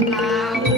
啊.